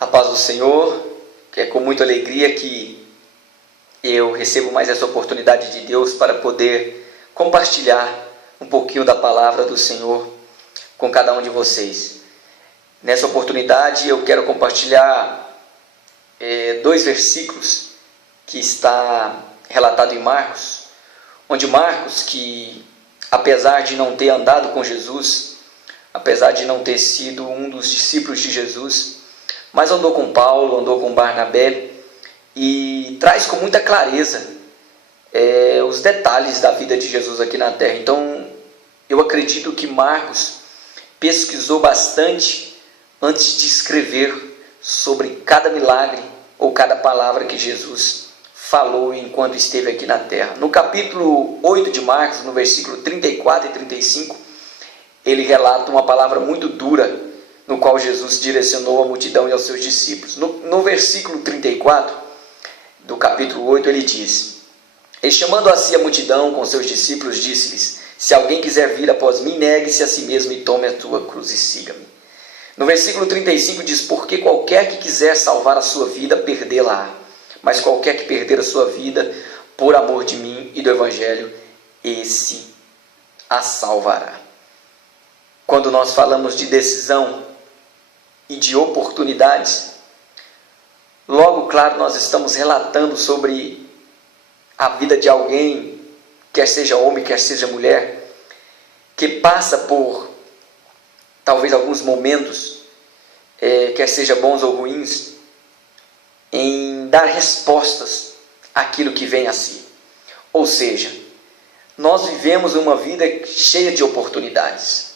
A paz do Senhor, que é com muita alegria que eu recebo mais essa oportunidade de Deus para poder compartilhar um pouquinho da palavra do Senhor com cada um de vocês. Nessa oportunidade eu quero compartilhar dois versículos que está relatado em Marcos, onde Marcos, que apesar de não ter andado com Jesus, apesar de não ter sido um dos discípulos de Jesus, mas andou com Paulo, andou com Barnabé, e traz com muita clareza os detalhes da vida de Jesus aqui na terra. Então, eu acredito que Marcos pesquisou bastante antes de escrever sobre cada milagre ou cada palavra que Jesus falou enquanto esteve aqui na terra. No capítulo 8 de Marcos, no versículo 34 e 35, ele relata uma palavra muito dura, no qual Jesus direcionou a multidão e aos seus discípulos. No versículo 34 do capítulo 8, ele diz: E chamando a si a multidão com seus discípulos, disse-lhes: Se alguém quiser vir após mim, negue-se a si mesmo e tome a tua cruz e siga-me. No versículo 35 diz: Porque qualquer que quiser salvar a sua vida, perdê-la-á. Mas qualquer que perder a sua vida por amor de mim e do Evangelho, esse a salvará. Quando nós falamos de decisão e de oportunidades, logo, claro, nós estamos relatando sobre a vida de alguém, quer seja homem, quer seja mulher, que passa por talvez alguns momentos, quer seja bons ou ruins, em dar respostas àquilo que vem a si. Ou seja, nós vivemos uma vida cheia de oportunidades.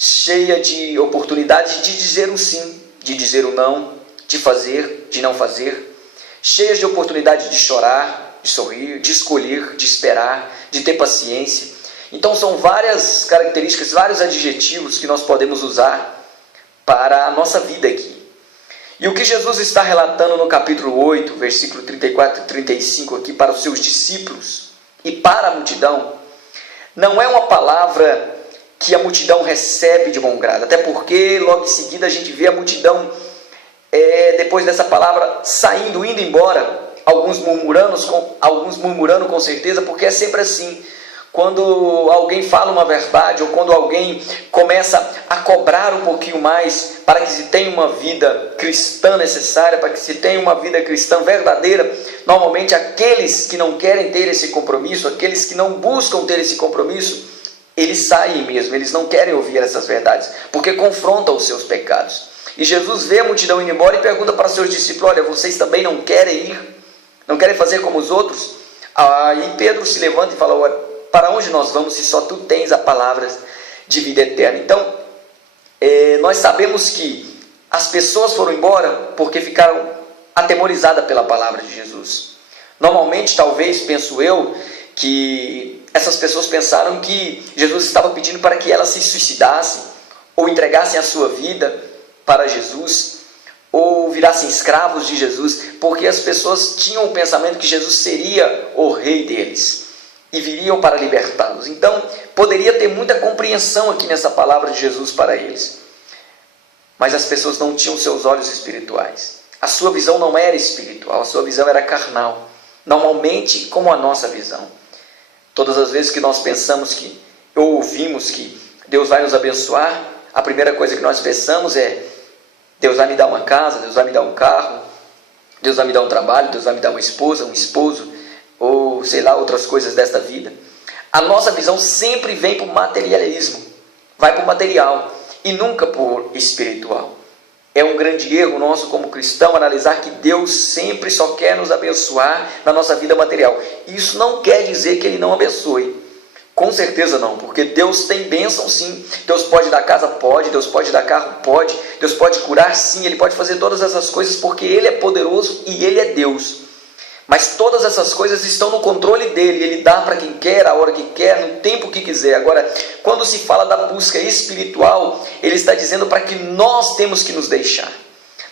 Cheia de oportunidades de dizer um sim, de dizer um não, de fazer, de não fazer. Cheia de oportunidade de chorar, de sorrir, de escolher, de esperar, de ter paciência. Então são várias características, vários adjetivos que nós podemos usar para a nossa vida aqui. E o que Jesus está relatando no capítulo 8, versículo 34 e 35 aqui para os seus discípulos e para a multidão, não é uma palavra que a multidão recebe de bom grado, até porque logo em seguida a gente vê a multidão, depois dessa palavra, saindo, indo embora, alguns murmurando com certeza, porque é sempre assim. Quando alguém fala uma verdade, ou quando alguém começa a cobrar um pouquinho mais para que se tenha uma vida cristã necessária, para que se tenha uma vida cristã verdadeira, normalmente aqueles que não querem ter esse compromisso, aqueles que não buscam ter esse compromisso, eles saem mesmo, eles não querem ouvir essas verdades, porque confrontam os seus pecados. E Jesus vê a multidão indo embora e pergunta para os seus discípulos: olha, vocês também não querem ir? Não querem fazer como os outros? Aí Pedro se levanta e fala: olha, para onde nós vamos se só tu tens a palavra de vida eterna? Então, nós sabemos que as pessoas foram embora porque ficaram atemorizadas pela palavra de Jesus. Normalmente, talvez, penso eu, que essas pessoas pensaram que Jesus estava pedindo para que elas se suicidassem, ou entregassem a sua vida para Jesus, ou virassem escravos de Jesus, porque as pessoas tinham o pensamento que Jesus seria o rei deles e viriam para libertá-los. Então, poderia ter muita compreensão aqui nessa palavra de Jesus para eles. Mas as pessoas não tinham seus olhos espirituais. A sua visão não era espiritual, a sua visão era carnal. Normalmente, como a nossa visão. Todas as vezes que nós pensamos que, ou ouvimos que Deus vai nos abençoar, a primeira coisa que nós pensamos é: Deus vai me dar uma casa, Deus vai me dar um carro, Deus vai me dar um trabalho, Deus vai me dar uma esposa, um esposo, ou sei lá, outras coisas desta vida. A nossa visão sempre vem para o materialismo, vai para o material e nunca para o espiritual. É um grande erro nosso como cristão analisar que Deus sempre só quer nos abençoar na nossa vida material. Isso não quer dizer que Ele não abençoe. Com certeza não, porque Deus tem bênção sim. Deus pode dar casa? Pode. Deus pode dar carro? Pode. Deus pode curar? Sim. Ele pode fazer todas essas coisas porque Ele é poderoso e Ele é Deus. Mas todas essas coisas estão no controle dele. Ele dá para quem quer, a hora que quer, no tempo que quiser. Agora, quando se fala da busca espiritual, ele está dizendo para que nós temos que nos deixar.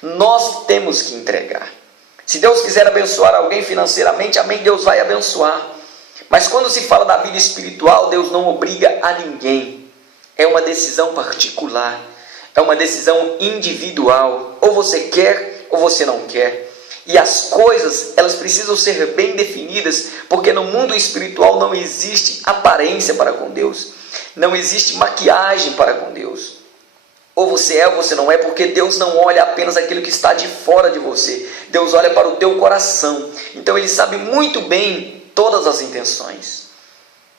Nós temos que entregar. Se Deus quiser abençoar alguém financeiramente, amém, Deus vai abençoar. Mas quando se fala da vida espiritual, Deus não obriga a ninguém. É uma decisão particular. É uma decisão individual. Ou você quer ou você não quer. E as coisas, elas precisam ser bem definidas, porque no mundo espiritual não existe aparência para com Deus. Não existe maquiagem para com Deus. Ou você é ou você não é, porque Deus não olha apenas aquilo que está de fora de você. Deus olha para o teu coração. Então Ele sabe muito bem todas as intenções.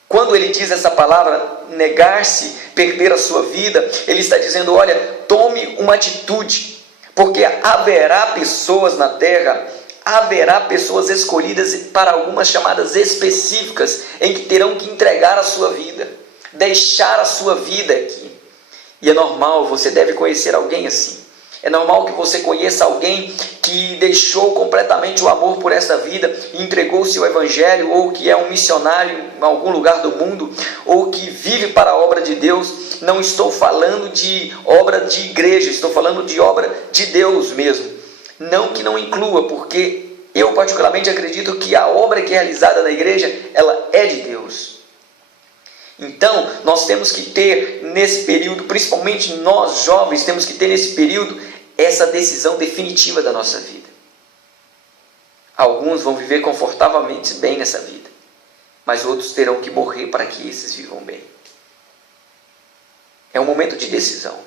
Quando Ele diz essa palavra, negar-se, perder a sua vida, Ele está dizendo, olha, tome uma atitude. Porque haverá pessoas na terra, haverá pessoas escolhidas para algumas chamadas específicas, em que terão que entregar a sua vida, deixar a sua vida aqui. E é normal, você deve conhecer alguém assim. É normal que você conheça alguém que deixou completamente o amor por essa vida e entregou-se ao Evangelho, ou que é um missionário em algum lugar do mundo, ou que vive para a obra de Deus. Não estou falando de obra de igreja, estou falando de obra de Deus mesmo. Não que não inclua, porque eu particularmente acredito que a obra que é realizada na igreja, ela é de Deus. Então, nós temos que ter nesse período, principalmente nós jovens, temos que ter nesse período essa decisão definitiva da nossa vida. Alguns vão viver confortavelmente bem nessa vida, mas outros terão que morrer para que esses vivam bem. É um momento de decisão.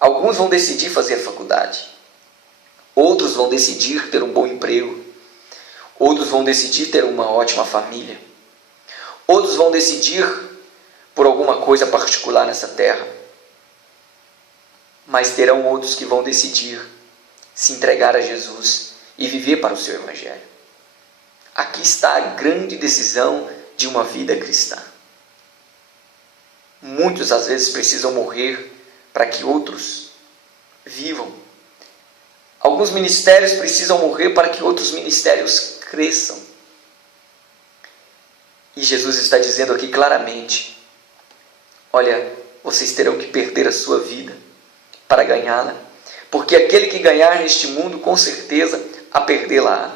Alguns vão decidir fazer faculdade, outros vão decidir ter um bom emprego, outros vão decidir ter uma ótima família, outros vão decidir por alguma coisa particular nessa terra. Mas terão outros que vão decidir se entregar a Jesus e viver para o seu Evangelho. Aqui está a grande decisão de uma vida cristã. Muitos às vezes precisam morrer para que outros vivam. Alguns ministérios precisam morrer para que outros ministérios cresçam. E Jesus está dizendo aqui claramente, olha, vocês terão que perder a sua vida para ganhá-la, porque aquele que ganhar neste mundo, com certeza, a perdê-la.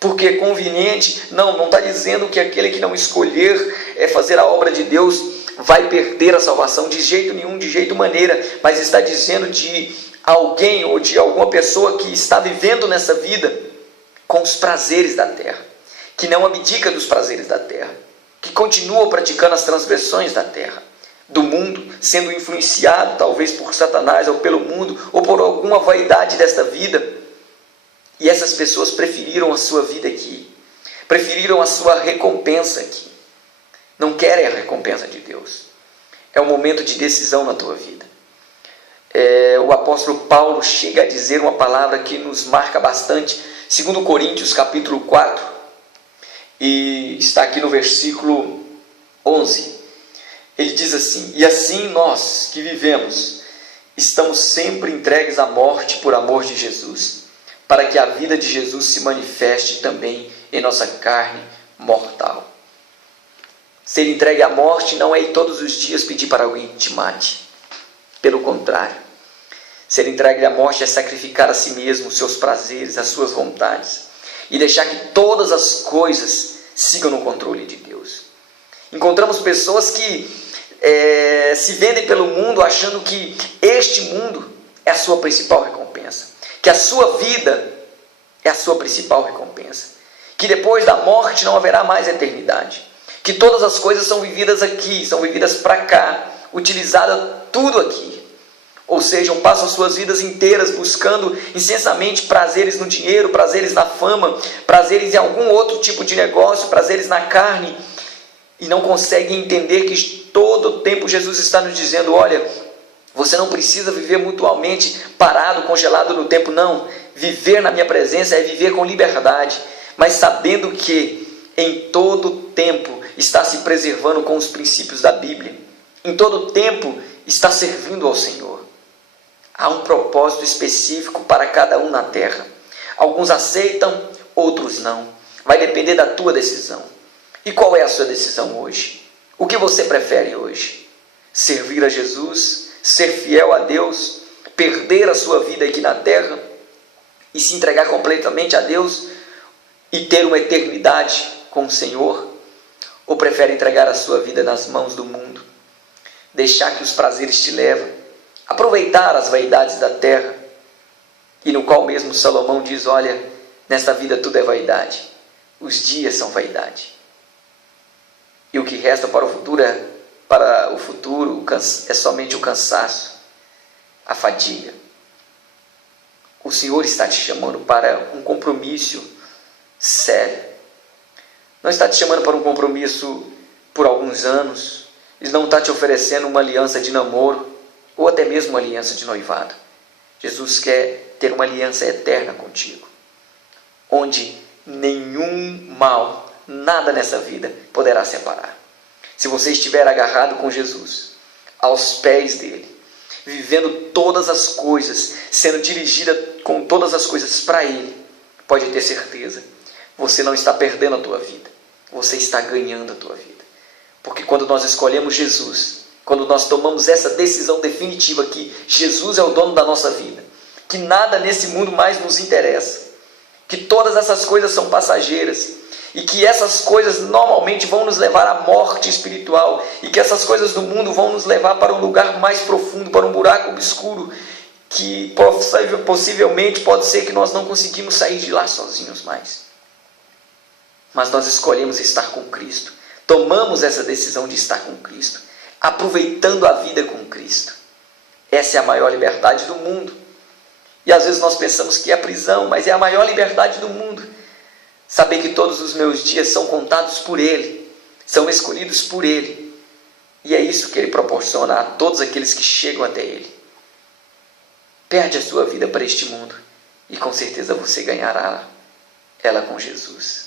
Porque é conveniente, não está dizendo que aquele que não escolher fazer a obra de Deus vai perder a salvação, de jeito nenhum, de jeito maneira, mas está dizendo de alguém ou de alguma pessoa que está vivendo nessa vida com os prazeres da terra, que não abdica dos prazeres da terra, que continua praticando as transgressões da terra, do mundo, sendo influenciado talvez por Satanás ou pelo mundo ou por alguma vaidade desta vida. E essas pessoas preferiram a sua vida aqui, preferiram a sua recompensa aqui, não querem a recompensa de Deus. É um momento de decisão na tua vida. O apóstolo Paulo chega a dizer uma palavra que nos marca bastante, 2 Coríntios capítulo 4, e está aqui no versículo 11. Ele diz assim, e assim nós que vivemos, estamos sempre entregues à morte por amor de Jesus, para que a vida de Jesus se manifeste também em nossa carne mortal. Ser entregue à morte não é ir todos os dias pedir para alguém que te mate. Pelo contrário, ser entregue à morte é sacrificar a si mesmo, os seus prazeres, as suas vontades, e deixar que todas as coisas sigam no controle de Deus. Encontramos pessoas que se vendem pelo mundo achando que este mundo é a sua principal recompensa, que a sua vida é a sua principal recompensa, que depois da morte não haverá mais eternidade, que todas as coisas são vividas aqui, são vividas para cá, utilizada tudo aqui. Ou seja, passam suas vidas inteiras buscando incessantemente prazeres no dinheiro, prazeres na fama, prazeres em algum outro tipo de negócio, prazeres na carne, e não conseguem entender que todo o tempo Jesus está nos dizendo, olha, você não precisa viver mutuamente parado, congelado no tempo, não. Viver na minha presença é viver com liberdade, mas sabendo que em todo tempo está se preservando com os princípios da Bíblia, em todo tempo está servindo ao Senhor. Há um propósito específico para cada um na terra. Alguns aceitam, outros não. Vai depender da tua decisão. E qual é a sua decisão hoje? O que você prefere hoje? Servir a Jesus, ser fiel a Deus, perder a sua vida aqui na terra e se entregar completamente a Deus e ter uma eternidade com o Senhor? Ou prefere entregar a sua vida nas mãos do mundo? Deixar que os prazeres te levem aproveitar as vaidades da terra, e no qual mesmo Salomão diz, olha, nesta vida tudo é vaidade, os dias são vaidade, e o que resta para o futuro é somente o cansaço, a fadiga. O Senhor está te chamando para um compromisso sério. Não está te chamando para um compromisso por alguns anos. Ele não está te oferecendo uma aliança de namoro ou até mesmo uma aliança de noivado. Jesus quer ter uma aliança eterna contigo, onde nenhum mal, nada nessa vida poderá separar. Se você estiver agarrado com Jesus, aos pés dele, vivendo todas as coisas, sendo dirigida com todas as coisas para ele, pode ter certeza, você não está perdendo a tua vida, você está ganhando a tua vida. Porque quando nós escolhemos Jesus, quando nós tomamos essa decisão definitiva que Jesus é o dono da nossa vida, que nada nesse mundo mais nos interessa, que todas essas coisas são passageiras, e que essas coisas normalmente vão nos levar à morte espiritual, e que essas coisas do mundo vão nos levar para um lugar mais profundo, para um buraco obscuro, que possivelmente pode ser que nós não conseguimos sair de lá sozinhos mais. Mas nós escolhemos estar com Cristo, tomamos essa decisão de estar com Cristo, aproveitando a vida com Cristo. Essa é a maior liberdade do mundo. E às vezes nós pensamos que é a prisão, mas é a maior liberdade do mundo. Saber que todos os meus dias são contados por Ele, são escolhidos por Ele. E é isso que Ele proporciona a todos aqueles que chegam até Ele. Perde a sua vida para este mundo e com certeza você ganhará ela com Jesus.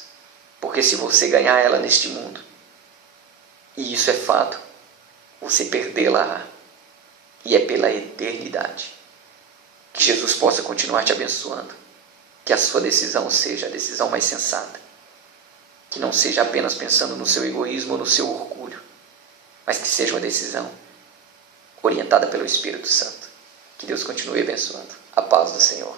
Porque se você ganhar ela neste mundo, e isso é fato, você perdê-la e é pela eternidade. Que Jesus possa continuar te abençoando. Que a sua decisão seja a decisão mais sensata. Que não seja apenas pensando no seu egoísmo ou no seu orgulho, mas que seja uma decisão orientada pelo Espírito Santo. Que Deus continue abençoando. A paz do Senhor.